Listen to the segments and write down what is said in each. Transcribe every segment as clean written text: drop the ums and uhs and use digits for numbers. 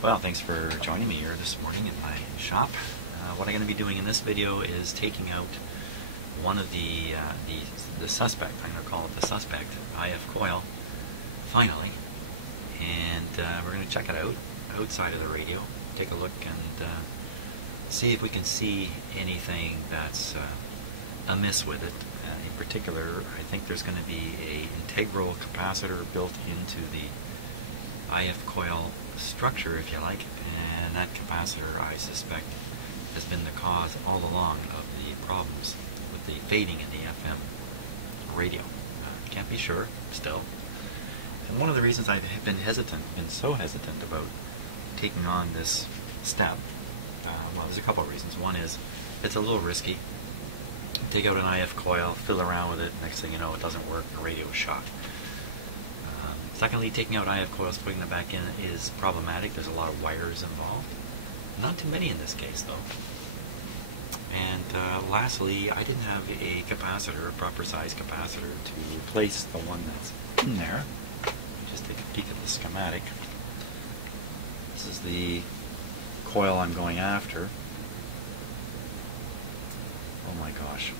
Well, thanks for joining me here this morning in my shop. What I'm going to be doing in this video is taking out one of the suspect. I'm going to call it the suspect IF coil, finally, and we're going to check it out outside of the radio, take a look and see if we can see anything that's amiss with it. In particular, I think there's going to be an integral capacitor built into the IF coil structure, if you like, and that capacitor, I suspect, has been the cause all along of the problems with the fading in the FM radio. Can't be sure, still. And one of the reasons I've been so hesitant about taking on this step, well, there's a couple of reasons. One is, it's a little risky. Take out an IF coil, fiddle around with it, next thing you know it doesn't work, the radio is shot. Secondly, taking out IF coils, putting them back in is problematic. There's a lot of wires involved. Not too many in this case, though. And lastly, I didn't have a capacitor, a proper size capacitor, to replace the one that's in there. Just take a peek at the schematic. This is the coil I'm going after. Oh my gosh.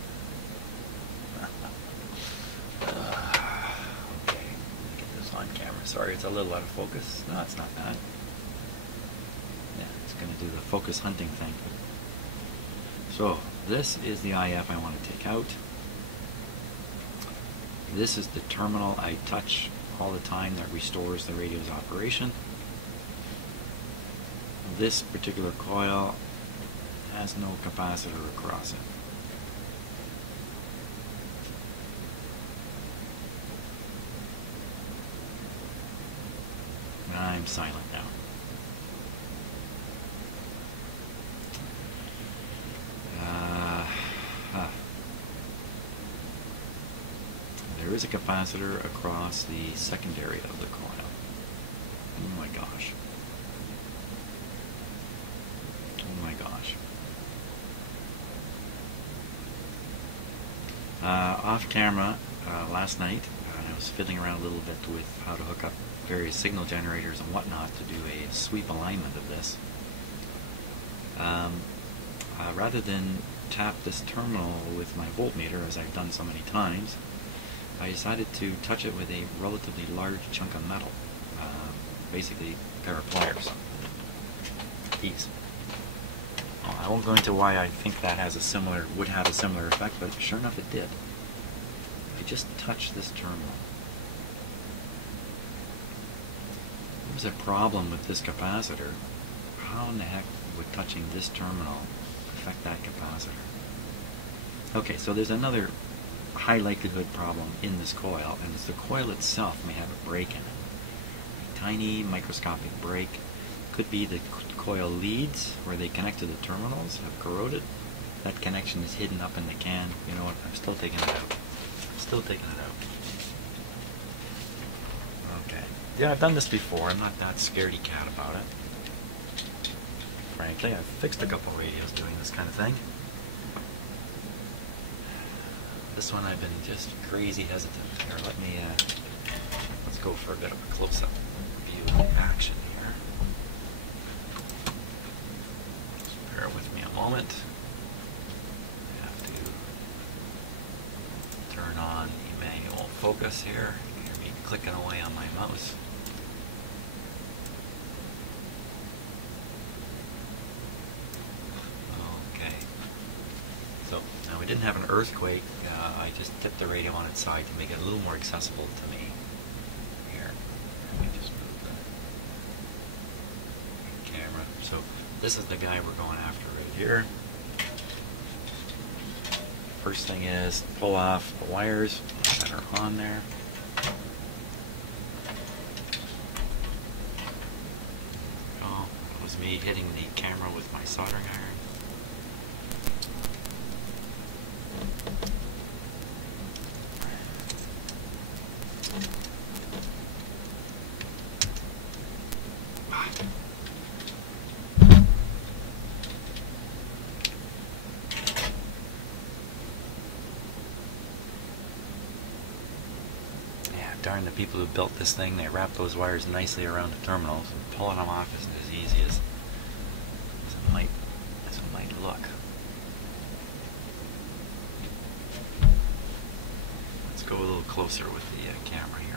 On camera. Sorry, it's a little out of focus. No, it's not bad. Yeah, it's going to do the focus hunting thing. So, this is the IF I want to take out. This is the terminal I touch all the time that restores the radio's operation. This particular coil has no capacitor across it. I'm silent now. There is a capacitor across the secondary of the coil. Oh my gosh. Oh my gosh. Off camera, last night, I was fiddling around a little bit with how to hook up various signal generators and whatnot to do a sweep alignment of this. Rather than tap this terminal with my voltmeter, as I've done so many times, I decided to touch it with a relatively large chunk of metal, basically a pair of pliers. These. I won't go into why I think that would have a similar effect, but sure enough it did. I just touched this terminal. There's a problem with this capacitor. How in the heck would touching this terminal affect that capacitor? Okay, so there's another high likelihood problem in this coil, and it's the coil itself may have a break in it. A tiny microscopic break. Could be the coil leads where they connect to the terminals have corroded. That connection is hidden up in the can. You know what? I'm still taking it out. Still taking it out. Okay. Yeah, I've done this before. I'm not that scaredy cat about it. Frankly, I've fixed a couple radios doing this kind of thing. This one I've been just crazy hesitant. Here, let's go for a bit of a close-up view of the action here. Just bear with me a moment. I have to turn on the manual focus here. You hear me clicking away on my mouse. So, now we didn't have an earthquake. I just tipped the radio on its side to make it a little more accessible to me. Here, let me just move the camera. So, this is the guy we're going after right here. First thing is pull off the wires that are on there. Oh, it was me hitting the camera with my soldering iron. Darn the people who built this thing, they wrap those wires nicely around the terminals, and pulling them off isn't as easy as it might look. Let's go a little closer with the camera here.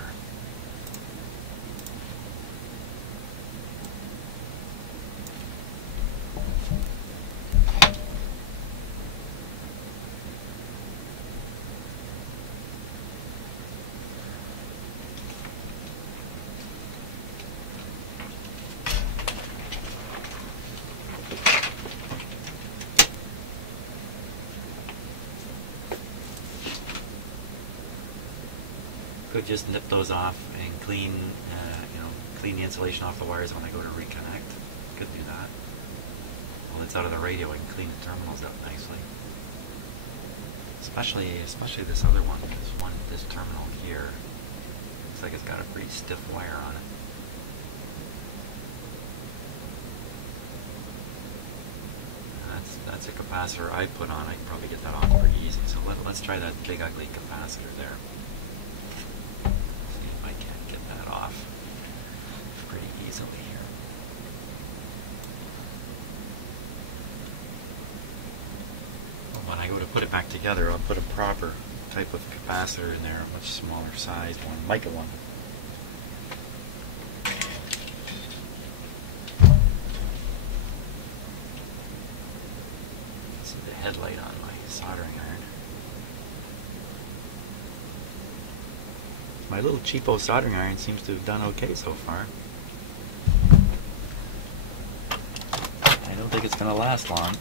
Could just nip those off and clean the insulation off the wires when I go to reconnect. Could do that. While it's out of the radio, I can clean the terminals up nicely. Especially this other one. This terminal here. Looks like it's got a pretty stiff wire on it. That's a capacitor I put on. I can probably get that off pretty easy. So let's try that big ugly capacitor there. See if I can't get that off pretty easily here. Well, when I go to put it back together, I'll put a proper type of capacitor in there, a much smaller size one, like a one. Headlight on my soldering iron. My little cheapo soldering iron seems to have done okay so far. I don't think it's going to last long,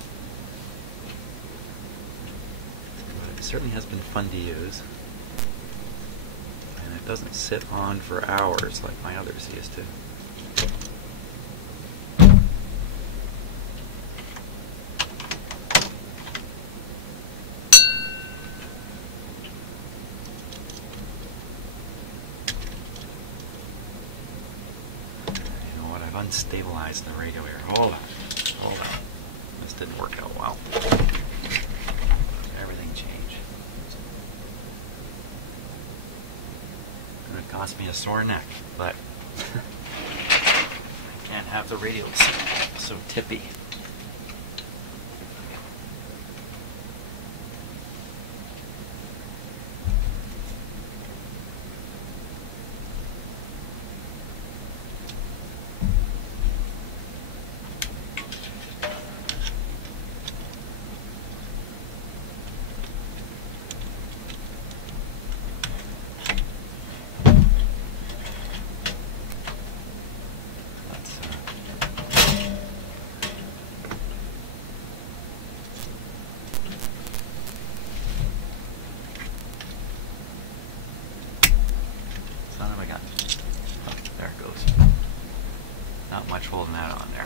but it certainly has been fun to use, and it doesn't sit on for hours like my others used to. Unstabilized the radio here. Hold on. This didn't work out well. Everything changed. It's gonna cost me a sore neck, but I can't have the radio so tippy. Not much holding that on there.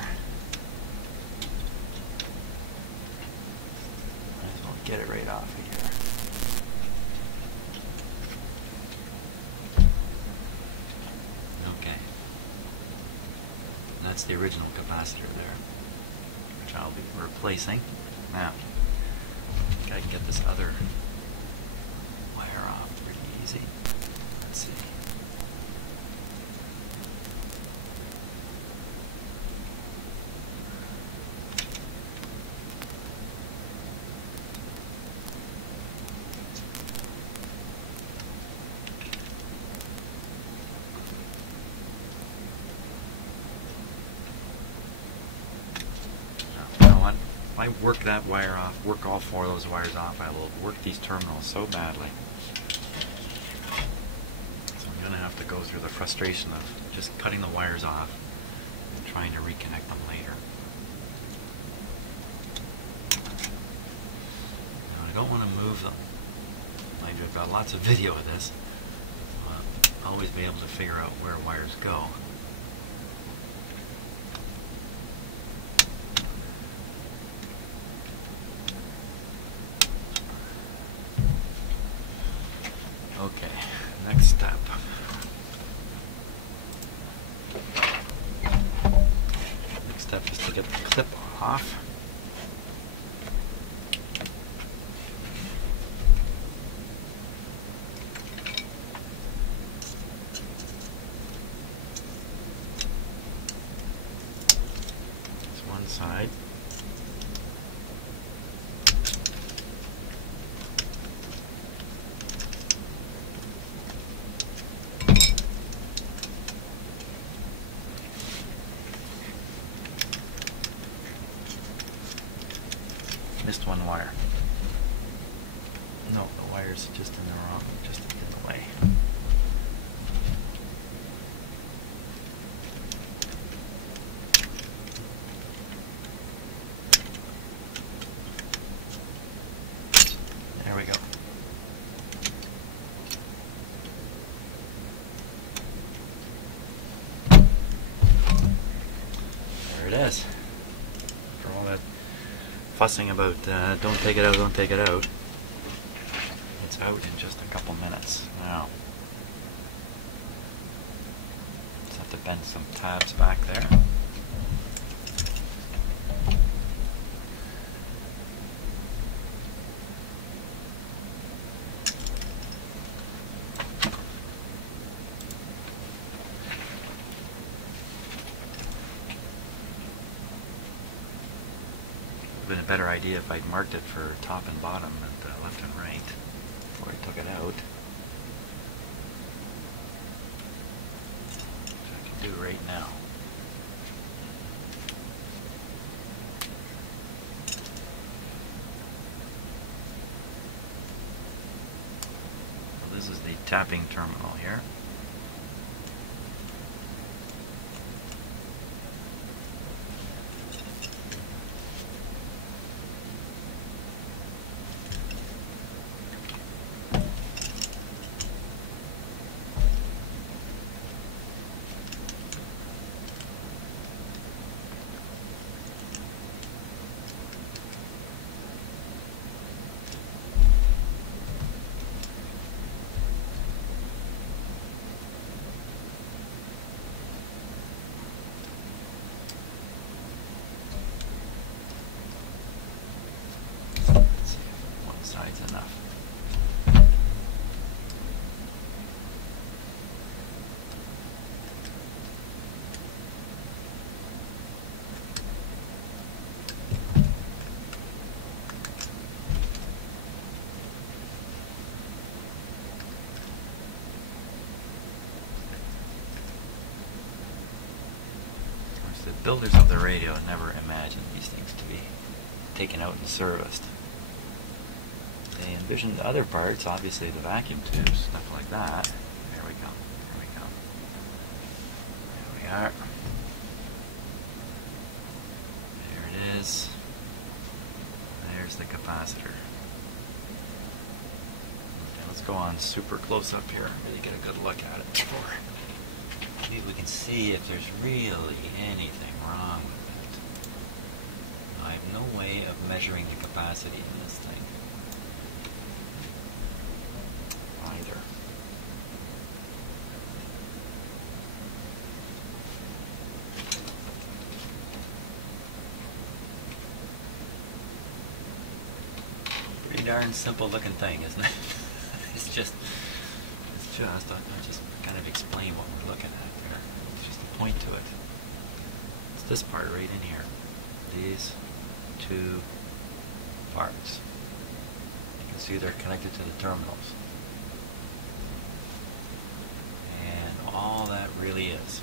Might as well get it right off of here. Okay. And that's the original capacitor there, which I'll be replacing. Now, I think I can get this other wire off pretty easy. Let's see. If I work that wire off, work all four of those wires off, I will work these terminals so badly. So I'm going to have to go through the frustration of just cutting the wires off and trying to reconnect them later. Now, I don't want to move them. Mind you, I've got lots of video of this. I'll always be able to figure out where wires go. Okay, next step. Next step is to get the clip off. side. Missed one wire. No, the wire's just in the wrong, just in the way. There we go. There it is. For all that fussing about don't take it out, don't take it out. It's out in just a couple minutes. Now, just have to bend some tabs back there. Would have been a better idea if I'd marked it for top and bottom and left and right before I took it out. Which I can do right now. So this is the tapping terminal here. Side's enough. Of course, the builders of the radio never imagined these things to be taken out and serviced. They envisioned other parts, obviously the vacuum tubes, stuff like that. There we go. There we go. There we are. There it is. There's the capacitor. Okay, let's go on super close up here. Really get a good look at it before. Maybe we can see if there's really anything wrong with it. I have no way of measuring the capacity in this thing. Either. Pretty darn simple looking thing, isn't it? I'll just kind of explain what we're looking at there. It's just a point to it. It's this part right in here. These two parts. You can see they're connected to the terminals. All that really is.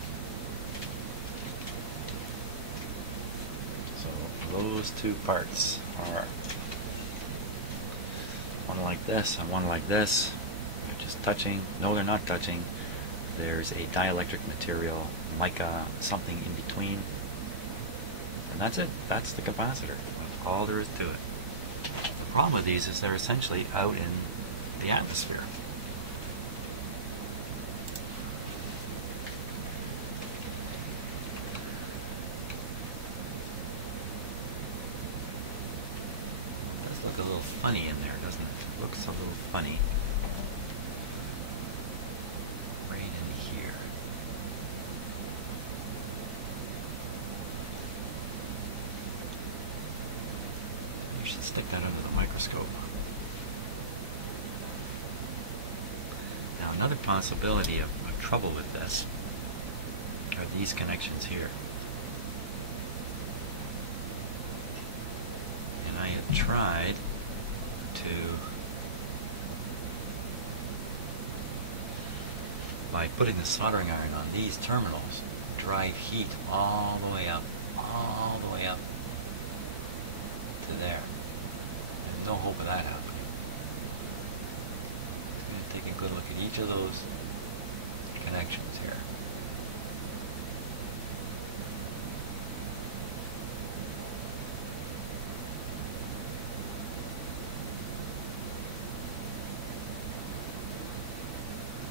So those two parts are one like this and one like this. They're just touching. No, they're not touching. There's a dielectric material, mica, something in between. And that's it. That's the capacitor. That's all there is to it. The problem with these is they're essentially out in the atmosphere. A little funny in there, doesn't it? It looks a little funny. Right in here. You should stick that under the microscope. Now another possibility of trouble with this are these connections here. I have tried to, by putting the soldering iron on these terminals, drive heat all the way up to there. There's no hope of that happening. I'm going to take a good look at each of those connections here.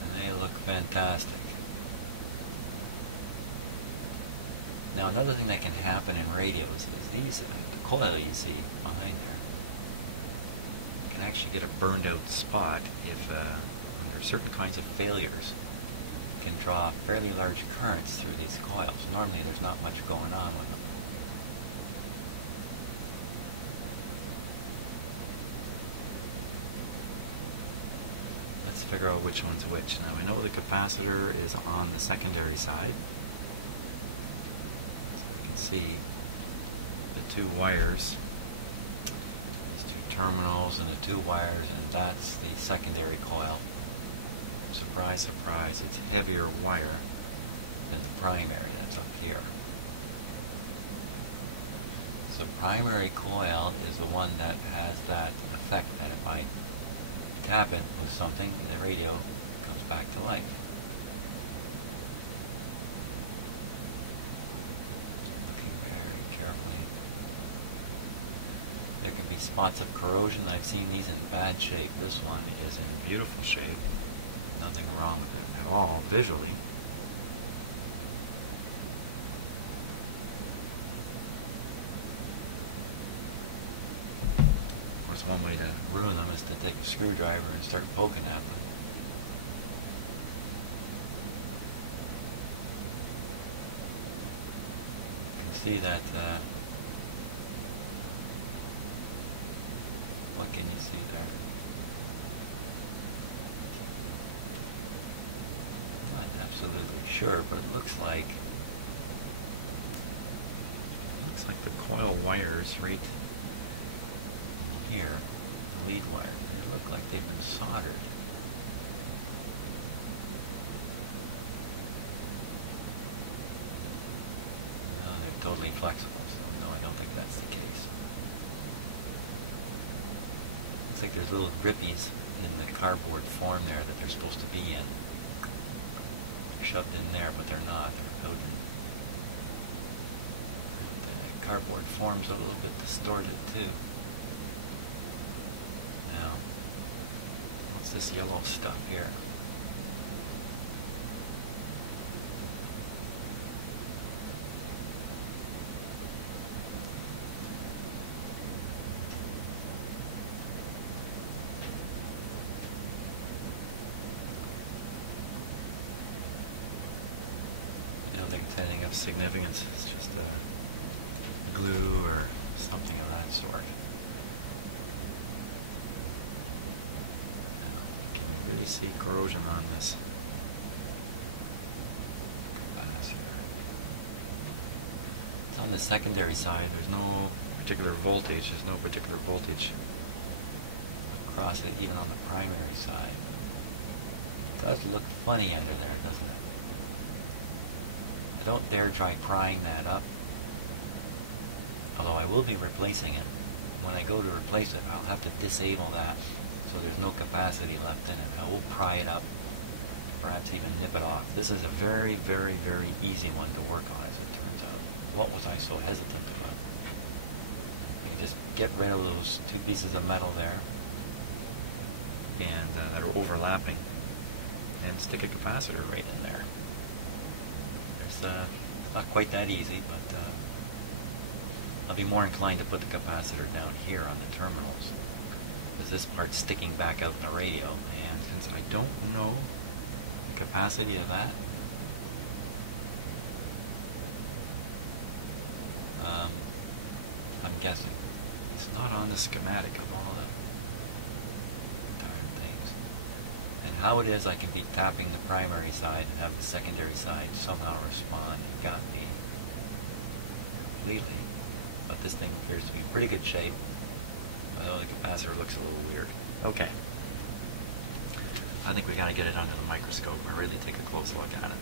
And they look fantastic. Now another thing that can happen in radios is these, the coil you see behind there, can actually get a burned out spot if under certain kinds of failures can draw fairly large currents through these coils. Normally there's not much going on with them. Let's figure out which one's which. Now we know the capacitor is on the secondary side. See the two wires, these two terminals and the two wires, and that's the secondary coil. Surprise, surprise, it's heavier wire than the primary that's up here. So primary coil is the one that has that effect that if I tap it with something, the radio comes back to life. Spots of corrosion. I've seen these in bad shape. This one is in beautiful shape. Nothing wrong with it at all visually. Of course, one way to ruin them is to take a screwdriver and start poking at them. You can see that what can you see there? I'm not absolutely sure, but it looks like the coil wires right here, the lead wire, they look like they've been soldered. No, they're totally flexible, so no, I don't think that's the case. Looks like there's little grippies in the cardboard form there that they're supposed to be in. They're shoved in there, but they're not. They're out in. The cardboard form's a little bit distorted too. Now, what's this yellow stuff here? Anything of significance, it's just glue or something of that sort. Can you really see corrosion on this capacitor? It's on the secondary side. There's no particular voltage. There's no particular voltage across it, even on the primary side. It does look funny under there, doesn't it? I don't dare try prying that up, although I will be replacing it. When I go to replace it, I'll have to disable that so there's no capacity left in it. I will pry it up, perhaps even nip it off. This is a very, very, very easy one to work on, as it turns out. What was I so hesitant about? You just get rid of those two pieces of metal there and that are overlapping, and stick a capacitor right in there. It's not quite that easy, but I'll be more inclined to put the capacitor down here on the terminals, because this part's sticking back out in the radio, and since I don't know the capacity of that, I'm guessing. It's not on the schematic of all the darn things. And how it is I can be tapping the primary side and have the secondary side somehow respond got me completely. But this thing appears to be in pretty good shape. Oh, the capacitor looks a little weird. Okay. I think we got to get it under the microscope and really take a close look at it.